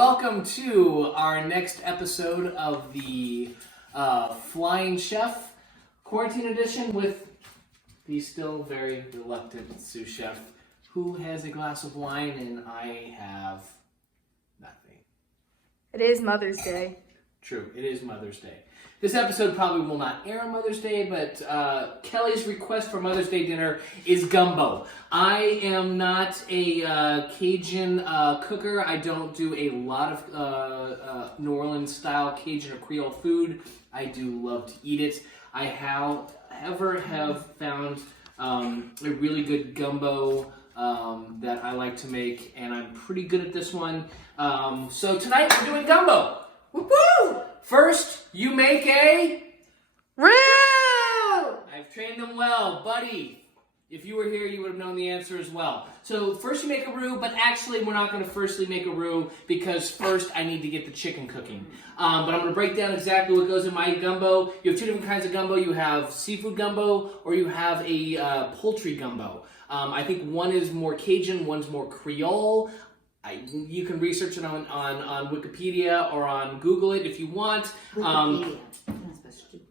welcome to our next episode of the Flying Chef Quarantine Edition with the still very reluctant sous chef who has a glass of wine and I have nothing. It is Mother's Day. True, it is Mother's Day. This episode probably will not air on Mother's Day, but Kelly's request for Mother's Day dinner is gumbo. I am not a Cajun cooker. I don't do a lot of New Orleans style Cajun or Creole food. I do love to eat it. I have found a really good gumbo that I like to make, and I'm pretty good at this one. So tonight we're doing gumbo. Woo-hoo! First, you make a roux! I've trained them well, buddy. If you were here, you would have known the answer as well. So first you make a roux, but actually we're not going to firstly make a roux because first I need to get the chicken cooking. But I'm going to break down exactly what goes in my gumbo. You have two different kinds of gumbo. You have seafood gumbo or you have a poultry gumbo. I think one is more Cajun, one's more Creole. You can research it on Wikipedia or on Google it if you want. Wikipedia.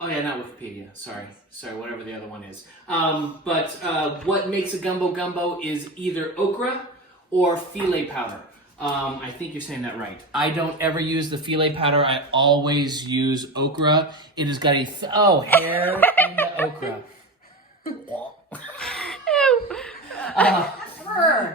Oh yeah, not Wikipedia. Sorry, whatever the other one is. But what makes a gumbo is either okra or filet powder. I think you're saying that right. I don't ever use the filet powder. I always use okra. It has got hair in the okra.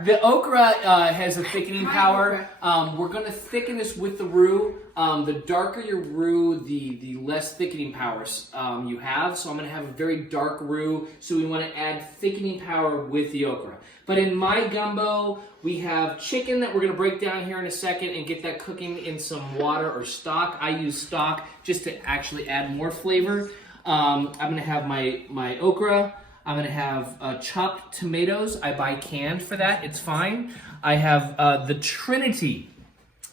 The okra has a thickening power. We're going to thicken this with the roux. The darker your roux, the less thickening powers you have. So I'm going to have a very dark roux. So we want to add thickening power with the okra. But in my gumbo, we have chicken that we're going to break down here in a second and get that cooking in some water or stock. I use stock just to actually add more flavor. I'm going to have my okra. I'm going to have chopped tomatoes. I buy canned for that. It's fine. I have the Trinity.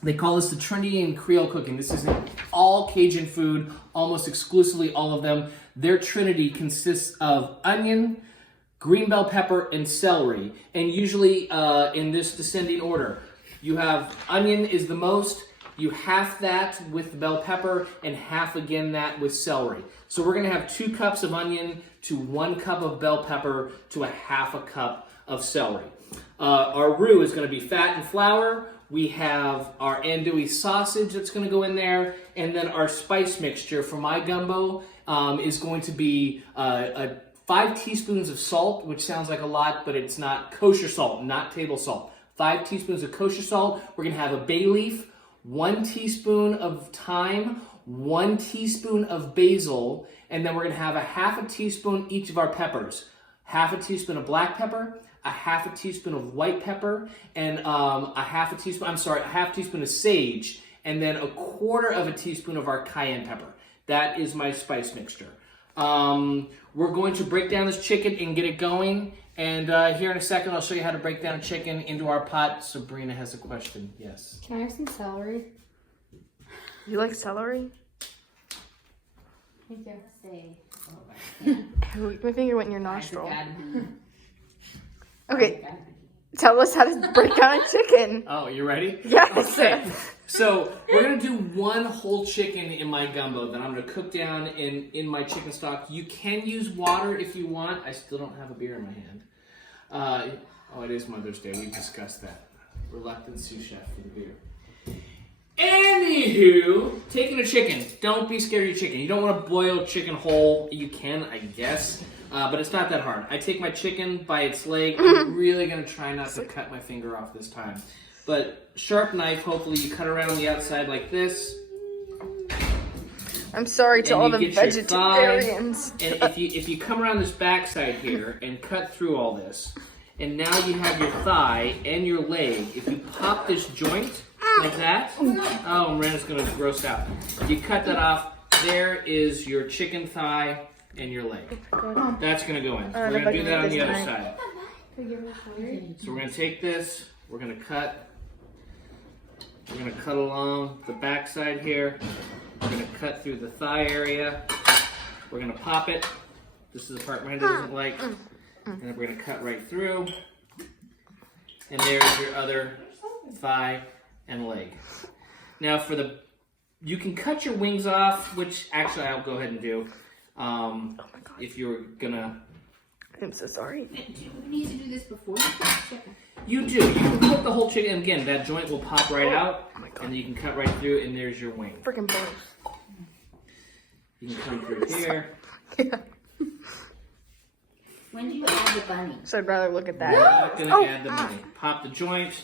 They call this the Trinity in Creole cooking. This is all Cajun food, almost exclusively all of them. Their Trinity consists of onion, green bell pepper, and celery. And usually in this descending order. You have onion is the most. You half that with the bell pepper and half again that with celery. So we're going to have 2 cups of onion to 1 cup of bell pepper to a half a cup of celery. Our roux is going to be fat and flour. We have our andouille sausage that's going to go in there. And then our spice mixture for my gumbo is going to be 5 teaspoons of salt, which sounds like a lot, but it's not. Kosher salt, not table salt. 5 teaspoons of kosher salt. We're going to have a bay leaf. 1 teaspoon of thyme, 1 teaspoon of basil, and then we're going to have a half a teaspoon each of our peppers. Half a teaspoon of black pepper, a half a teaspoon of white pepper, and a half teaspoon of sage, and then a quarter of a teaspoon of our cayenne pepper. That is my spice mixture. We're going to break down this chicken and get it going. And here in a second, I'll show you how to break down a chicken into our pot. Sabrina has a question. Yes. Can I have some celery? You like celery? Thank you. My finger went in your nostril. Okay, tell us how to break down a chicken. Oh, you ready? Yes. Okay. So we're going to do 1 whole chicken in my gumbo that I'm going to cook down in my chicken stock. You can use water if you want. I still don't have a beer in my hand. It is Mother's Day. We discussed that. Reluctant sous chef for the beer. Anywho, taking a chicken. Don't be scared of your chicken. You don't want to boil chicken whole. You can, I guess, but it's not that hard. I take my chicken by its leg. I'm really going to try not to cut my finger off this time. But sharp knife, hopefully you cut around the outside like this. I'm sorry to all the vegetarians. And if you come around this backside here and cut through all this, and now you have your thigh and your leg, if you pop this joint like that, oh, Miranda's going to gross out. If you cut that off, there is your chicken thigh and your leg. That's going to go in. We're going to do that on the other side. So we're going to take this, we're going to cut. We're going to cut along the back side here. We're going to cut through the thigh area. We're going to pop it. This is the part Miranda doesn't like. And then we're going to cut right through. And there's your other thigh and leg. Now you can cut your wings off, which actually I'll go ahead and do. Oh my god. If you're gonna. I'm so sorry. Do we need to do this before you cook the chicken? You do. You can cook the whole chicken. Again, that joint will pop right out. Oh my god. And then you can cut right through, and there's your wing. Freaking bones. You can come through here. Yeah. When do you add the bunny? So I'd rather look at that. We're not gonna add the money. Pop the joint.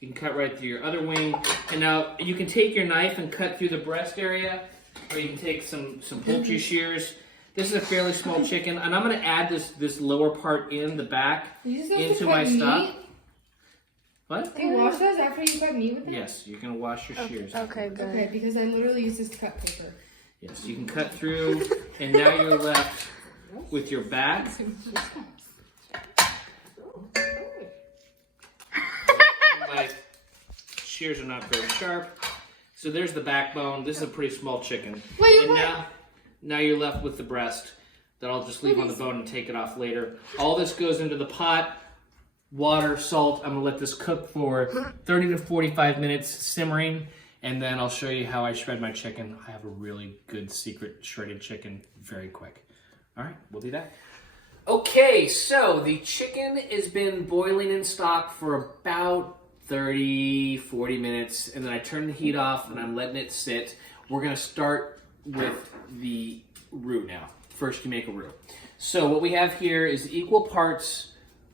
You can cut right through your other wing. And now you can take your knife and cut through the breast area, or you can take some poultry shears. This is a fairly small chicken, and I'm gonna add this lower part in the back into my stock. What? Do you wash those after you cut meat with them? Yes, you're gonna wash your shears. Okay, good. Okay, because I literally use this cut paper. Yes, you can cut through, and now you're left with your back. My shears are not very sharp. So there's the backbone. This is a pretty small chicken. Wait, and now you're left with the breast that I'll just leave on the bone and take it off later. All this goes into the pot. Water, salt. I'm gonna let this cook for 30 to 45 minutes simmering, and then I'll show you how I shred my chicken. I have a really good secret shredded chicken very quick. All right, we'll do that. Okay, so the chicken has been boiling in stock for about 30, 40 minutes, and then I turn the heat off and I'm letting it sit. We're gonna start with the roux now. First, you make a roux. So what we have here is equal parts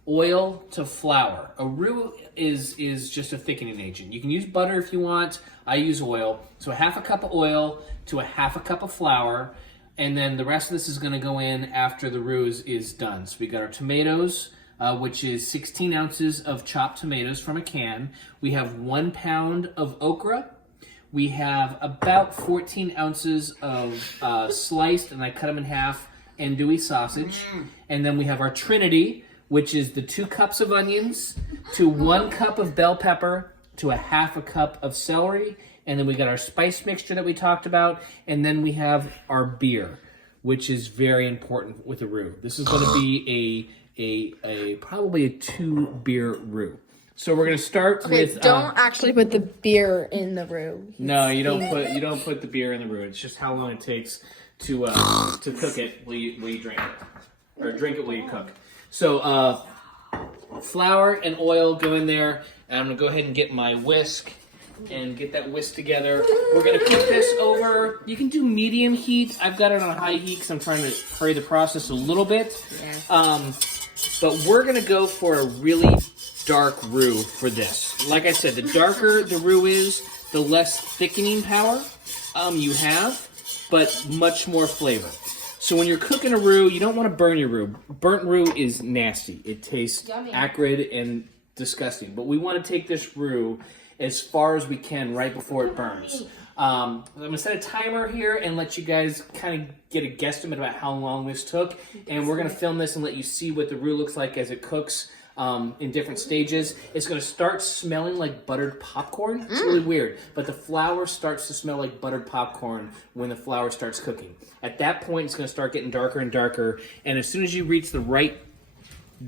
oil to flour. A roux is just a thickening agent. You can use butter if you want. I use oil. So a half a cup of oil to a half a cup of flour, and then the rest of this is gonna go in after the roux is done. So we got our tomatoes, which is 16 ounces of chopped tomatoes from a can. We have 1 pound of okra. We have about 14 ounces of sliced, and I cut them in half, andouille sausage. And then we have our trinity, which is the 2 cups of onions to 1 cup of bell pepper to a half a cup of celery. And then we got our spice mixture that we talked about. And then we have our beer, which is very important with a roux. This is going to be probably a 2 beer roux. So we're going to start with. Don't actually put the beer in the roux. No, you don't put the beer in the roux. It's just how long it takes to cook it while you drink it, or drink it while you cook. So flour and oil go in there, and I'm gonna go ahead and get my whisk and get that whisk together. We're gonna cook this over. You can do medium heat. I've got it on high heat because I'm trying to hurry the process a little bit. Yeah. But we're gonna go for a really dark roux for this. Like I said, the darker the roux is, the less thickening power you have, but much more flavor. So when you're cooking a roux, you don't want to burn your roux. Burnt roux is nasty. It tastes acrid and disgusting. But we want to take this roux as far as we can right before it burns. I'm going to set a timer here and let you guys kind of get a guesstimate about how long this took. And we're going to film this and let you see what the roux looks like as it cooks in different stages. It's going to start smelling like buttered popcorn. It's really weird. But the flour starts to smell like buttered popcorn when the flour starts cooking. At that point, it's going to start getting darker and darker. And as soon as you reach the right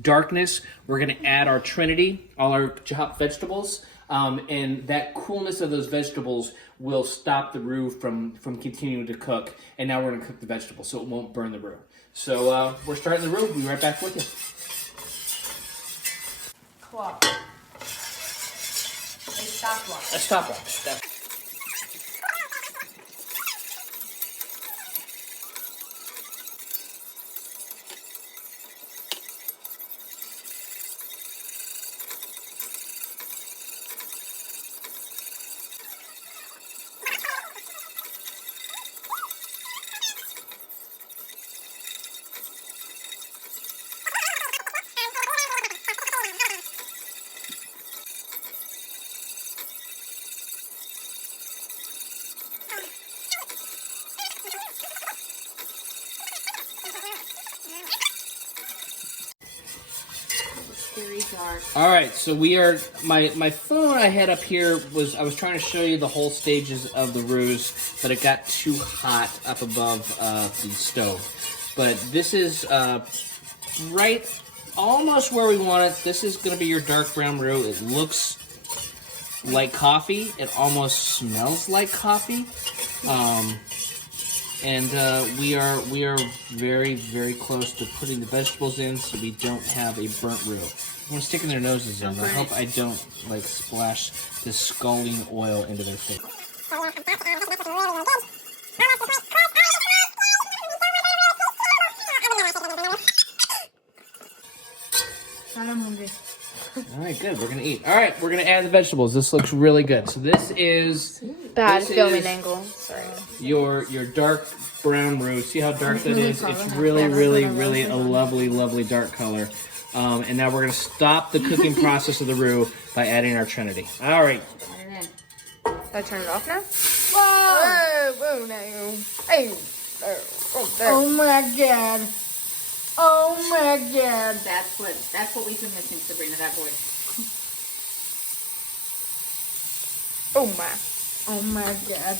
darkness, we're going to add our trinity, all our chopped vegetables. And that coolness of those vegetables will stop the roux from continuing to cook. And now we're going to cook the vegetables so it won't burn the roux. So we're starting the roux. We'll be right back with you. Clock. A stopwatch. A stopwatch. Very dark. All right, so we are. My phone I had up here I was trying to show you the whole stages of the roux, but it got too hot up above the stove. But this is right almost where we want it. This is going to be your dark brown roux. It looks like coffee. It almost smells like coffee. And we are very, very close to putting the vegetables in so we don't have a burnt roux. I'm sticking their noses in. I hope I don't like splash this scalding oil into their face. I'm hungry. All right, good. We're gonna eat. All right, we're gonna add the vegetables. This looks really good. So this is Bad this filming is angle. Sorry. your dark brown roux. See how dark that is? It's really, really, really a lovely, lovely dark color. And now we're gonna stop the cooking process of the roux by adding our Trinity. All right. I turn it off now? Whoa! Whoa, no. Hey! Oh my god. Oh my god. That's what we've been missing, Sabrina, that voice. Oh my. Oh my god.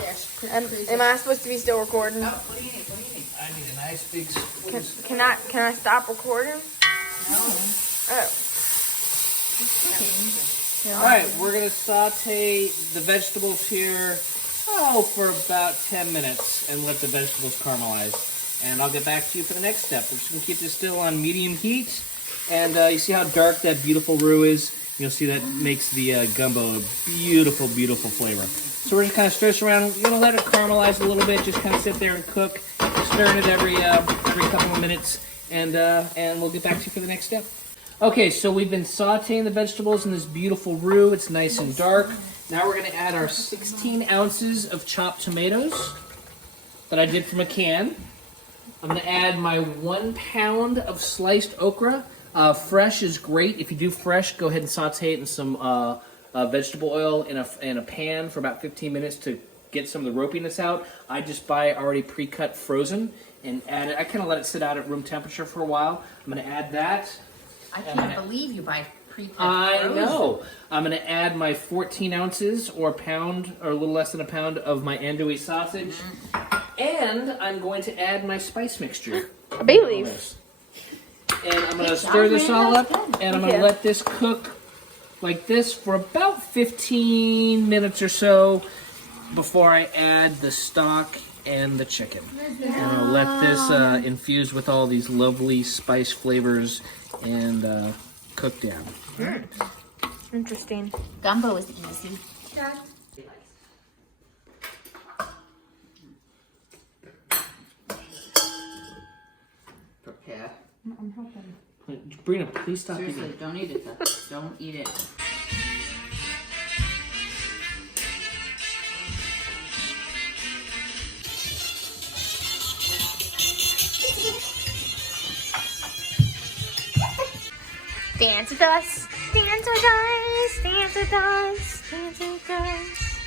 Yes. Am I supposed to be still recording? Oh, what do you need? What do you need? I need a nice big squeeze. Can I stop recording? No. Oh. All right, we're gonna saute the vegetables here, for about 10 minutes and let the vegetables caramelize. And I'll get back to you for the next step. We're just gonna keep this still on medium heat. And you see how dark that beautiful roux is? You'll see that makes the gumbo a beautiful, beautiful flavor. So we're just kind of stir this around. You're gonna let it caramelize a little bit. Just kind of sit there and cook, stirring it every couple of minutes, and we'll get back to you for the next step. Okay, so we've been sauteing the vegetables in this beautiful roux. It's nice and dark. Now we're gonna add our 16 ounces of chopped tomatoes that I did from a can. I'm gonna add my 1 pound of sliced okra. Fresh is great. If you do fresh, go ahead and saute it in some vegetable oil in a pan for about 15 minutes to get some of the ropiness out. I just buy already pre-cut frozen and add it. I kind of let it sit out at room temperature for a while. I'm gonna add that. I can't believe you buy pre-cut I frozen. know. I'm gonna add my 14 ounces or a pound or a little less than a pound of my andouille sausage. And I'm going to add my spice mixture. A bay leaf. And I'm going to Good stir job, this Miranda. all up, That's good. and I'm going to Yeah. let this cook like this for about 15 minutes or so before I add the stock and the chicken. And I'll let this infuse with all these lovely spice flavors and cook down. Interesting. Gumbo is easy. Prepare. Brina, please stop Seriously, eating. don't eat it though. Don't eat it. Dance with us. Dance with us. Dance with us. Dance with us.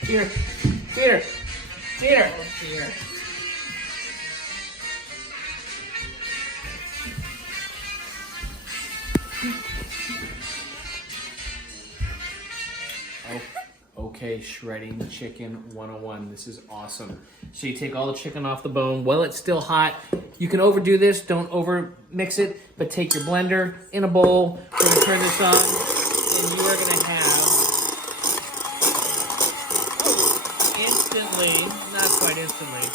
Here, Peter, Peter. Here. Okay, shredding chicken 101. This is awesome. So you take all the chicken off the bone while it's still hot. You can overdo this, don't over mix it, but take your blender in a bowl. We're gonna turn this on, and you are gonna have instantly, not quite instantly,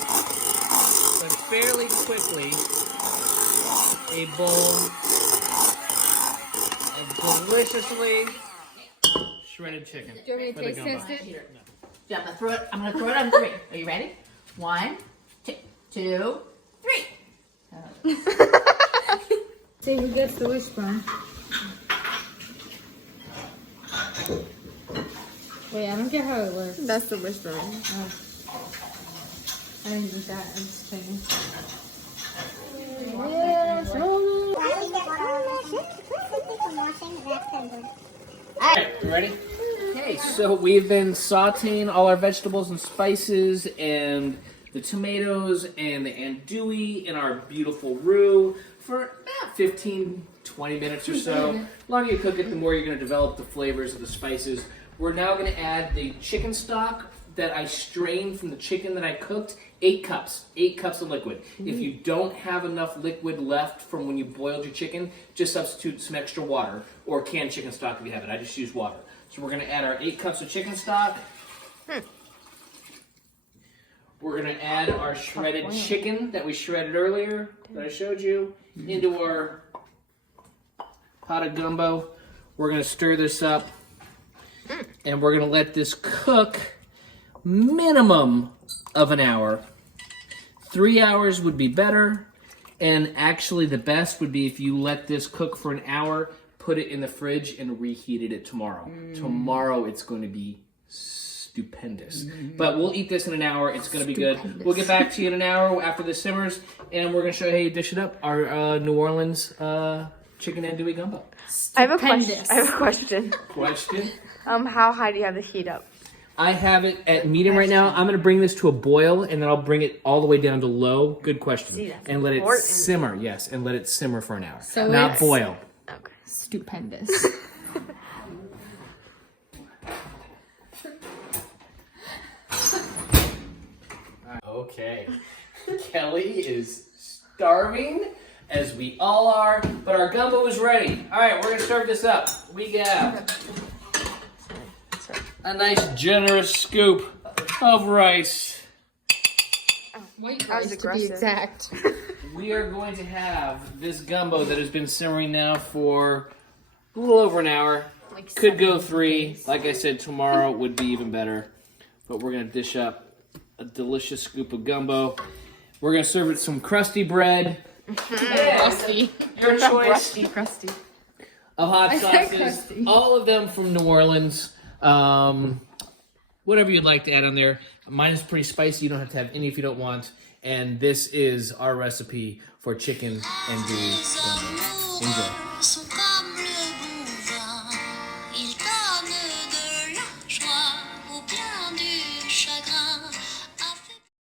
but fairly quickly, a bowl of deliciously shredded chicken. Do you want me to with a taste gumbo. test it? Here. Yeah, I'm gonna throw it on 3. Are you ready? 1, 2, 3. See who gets the wishbone. Wait, I don't get how it works. That's the wishbone. I didn't do that. I'm just checking. Alright, you ready? Okay, so we've been sauteing all our vegetables and spices and the tomatoes and the andouille in our beautiful roux for about 15-20 minutes or so. The longer you cook it, the more you're going to develop the flavors of the spices. We're now going to add the chicken stock that I strained from the chicken that I cooked, 8 cups. 8 cups of liquid. If you don't have enough liquid left from when you boiled your chicken, just substitute some extra water or canned chicken stock if you have it. I just use water. So we're going to add our 8 cups of chicken stock. We're going to add our shredded chicken that we shredded earlier that I showed you into our pot of gumbo. We're going to stir this up and we're going to let this cook minimum of an hour. 3 hours would be better, and actually the best would be if you let this cook for an hour, put it in the fridge and reheated it tomorrow. Tomorrow it's going to be stupendous. But we'll eat this in an hour. It's going to be good. We'll get back to you in an hour after this simmers, and we're going to show you how you dish it up. Our New Orleans chicken andouille gumbo. I have a question. Question? How high do you have the heat up? I have it at medium right now. I'm going to bring this to a boil, and then I'll bring it all the way down to low. Good question. See, that's and let important. it simmer. Yes, and let it simmer for an hour. So not it's- boil. Okay. Stupendous. Okay. Kelly is starving, as we all are, but our gumbo is ready. All right, we're going to serve this up. We got a nice generous scoop of rice. White That was rice, to be aggressive. exact. We are going to have this gumbo that has been simmering now for a little over an hour. Like Could go 3. Like I said, tomorrow would be even better. But we're going to dish up a delicious scoop of gumbo. We're going to serve it some crusty bread. Crusty. Your choice Crusty. of hot I said sauces. crusty. All of them from New Orleans. Whatever you'd like to add on there. Mine is pretty spicy. You don't have to have any if you don't want. And this is our recipe for chicken andouille gumbo. Enjoy.